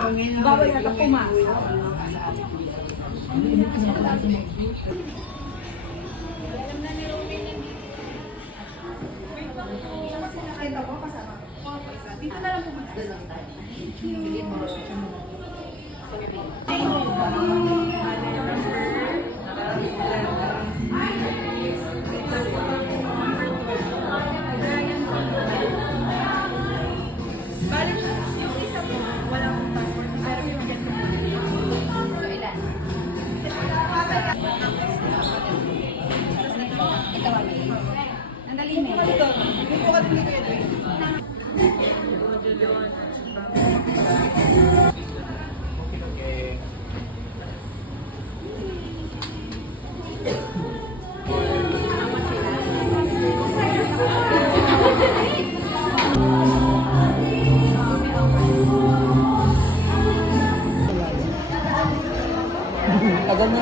Bawal na pumasok. Dito na lang pumunta. Balik yung isa po, walang passport. Pero yung ilan? Ito mami. Nandali na. Ito. Dito ka din dito.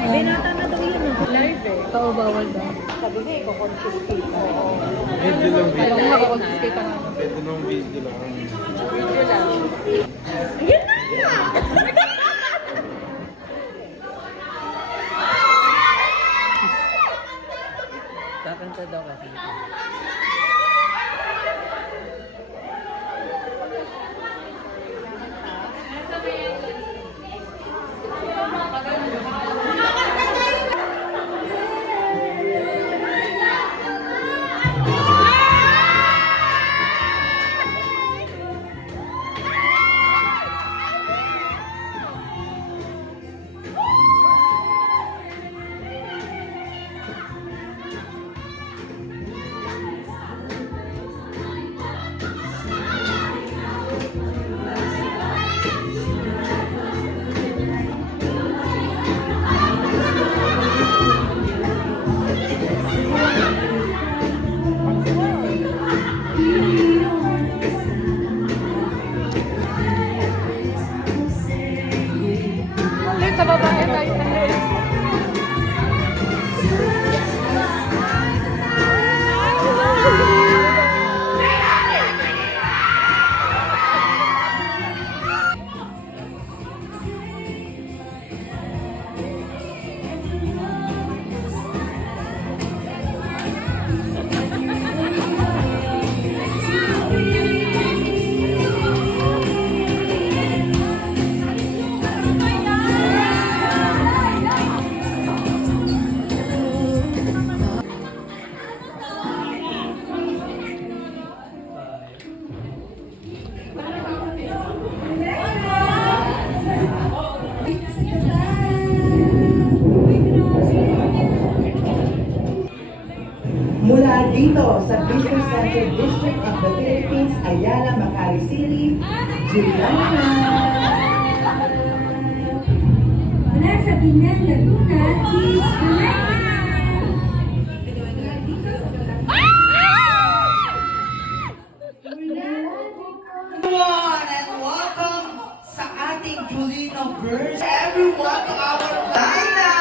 Binata na daw yun. Live eh. Oo, bawal daw. Sabi niya, iko-confiscate. Video lang video. Kaya confiscate ka na. Ito nung video lang. Video lang. Ayun na! Kakanta daw kasi. Sa babae tayo. Mula dito sa Business Center District of the Philippines, Ayala, Macari City, Juliana. Mula sa Pinas, Laguna, is Amanda. Everyone, and welcome sa ating Julino Verse. Everyone to our Dina!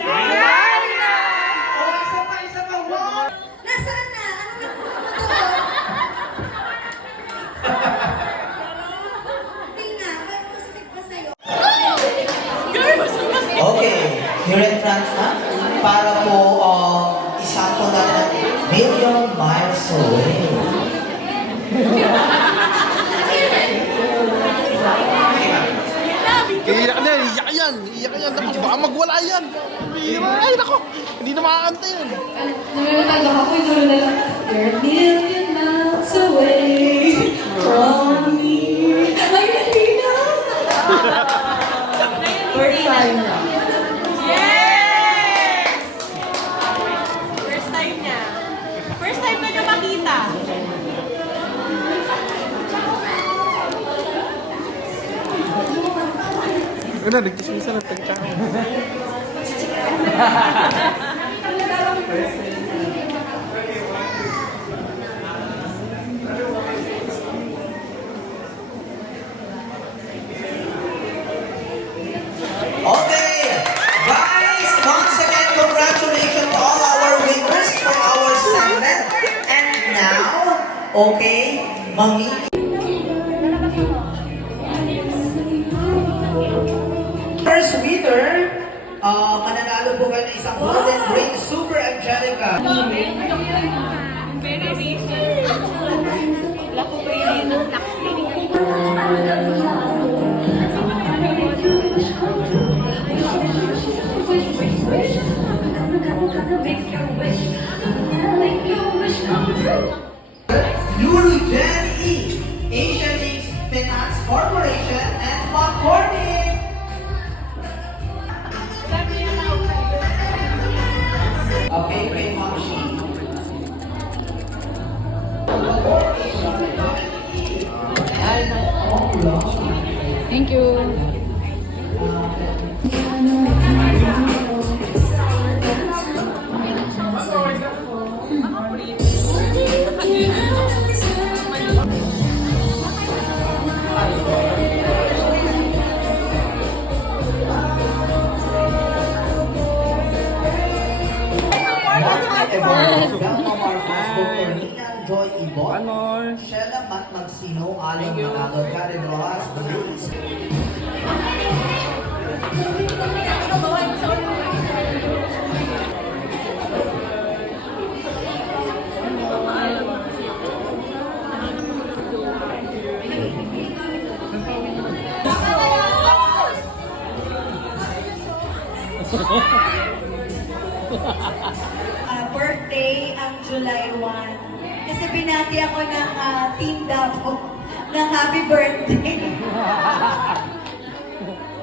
Dina! O, isa pa, wow! Nasaan na? Tina, may music pa sa'yo. Okay, here in France na, para po isample natin ang Million Miles Away. Iyak na, iyak yan. Iyak yan. Baka magwala yan. Bira. Ay, nako. Hindi na makakanta yan. Nangyayang ako yung dulo na lang. You're a million miles away from me. Ay, hindi na! First time na. Yes! First time niya. First time na niya makita. Ano, nagkismisa na tagkaka. Okay, guys, once again, congratulations to all our winners for our segment. And now, okay, Mami. winner, mananalo po kayo ng isang Golden Ring Super Angelica. Very recent. Black green. Lulu Jen E, Asian Links Finance Corporation, and McCormick. Okay, kay Ma'am Shi. Thank you. Velma Marcos, Dr. Nian Joy Ibon, Sheila Matt Magsino, Alan Manalo, Karen Rojas, Luis. Birthday ang July 1. Kasi binati ako ng Team Davao ng happy birthday.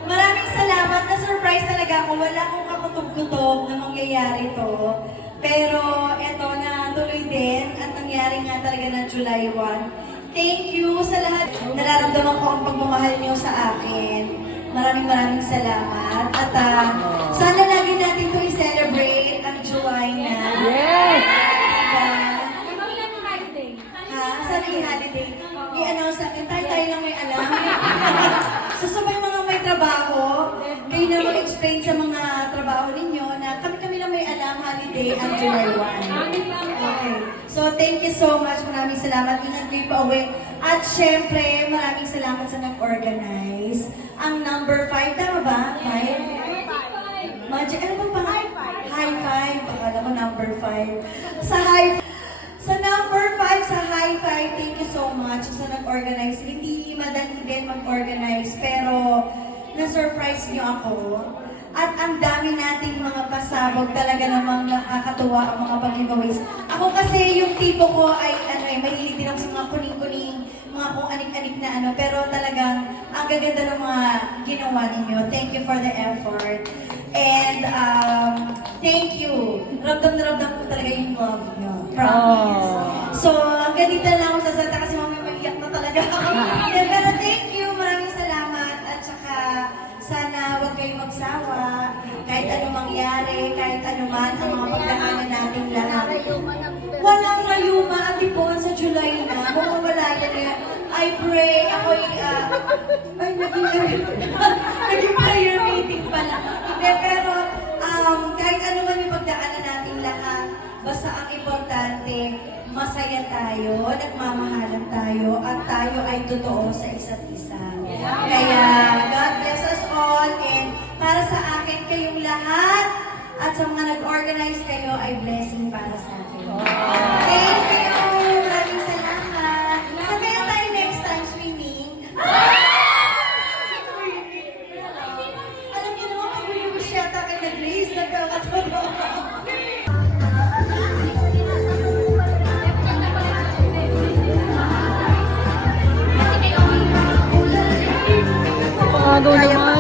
Maraming salamat. Na-surprise talaga ako. Wala akong kakutob-kutob na mangyayari to. Pero eto na tuloy din at nangyari nga talaga ng July 1. Thank you sa lahat. Nararamdaman ko ang pagmamahal niyo sa akin. Maraming salamat. At sana lagi natin ito i-celebrate ang July na. Yes! Diba? Ha? Sana i-holiday. I-announce natin. Tayo lang may alam. So sa mga may trabaho, kayo na mag-explain sa mga trabaho ninyo na kami lang may alam holiday ang July 1. Okay. So thank you so much. Maraming salamat. Ingat kayo pa uwi. At syempre, maraming salamat sa nag-organize. Ang number 5, tama ba? 5? Magic, ano ba pang? High five. Akala ko number 5. Sa number 5, sa high five, thank you so much sa nag-organize. Hindi madali din mag-organize, pero na-surprise niyo ako. At ang dami nating mga pasabog, talaga namang nakakatuwa ang mga pag-giveaways. Ako kasi yung tipo ko ay mahilig din ako sa mga kuning-kuning, mga kung anik-anik na pero talagang ang gaganda ng mga ginawa ninyo. Thank you for the effort. And thank you. Ramdam na ramdam ko talaga yung love nyo. Promise. So, hanggang dito lang ako sasalita kasi mamaya maiyak na talaga ako. Pero thank you. Maraming salamat. At saka, sana huwag kayong magsawa. Kahit ano mangyari, kahit ano man ang mga pagdaanan natin lahat. Walang rayuma at ipon sa July na. Mawawala yan. I pray, ako'y, naging prayer meeting pala. Hindi, pero kahit ano man yung pagdaanan natin lahat, basta ang importante, masaya tayo, nagmamahalan tayo, at tayo ay totoo sa isa't isa. Kaya, God bless us all, and para sa akin, kayong lahat, at sa mga nag-organize kayo, ay blessing para sa akin. Thank you! Maraming salamat! Saan kaya tayo next time swimming? Alam niyo naman, mag-wish yata kay na Grace, nagkakatotoo. Pagod naman.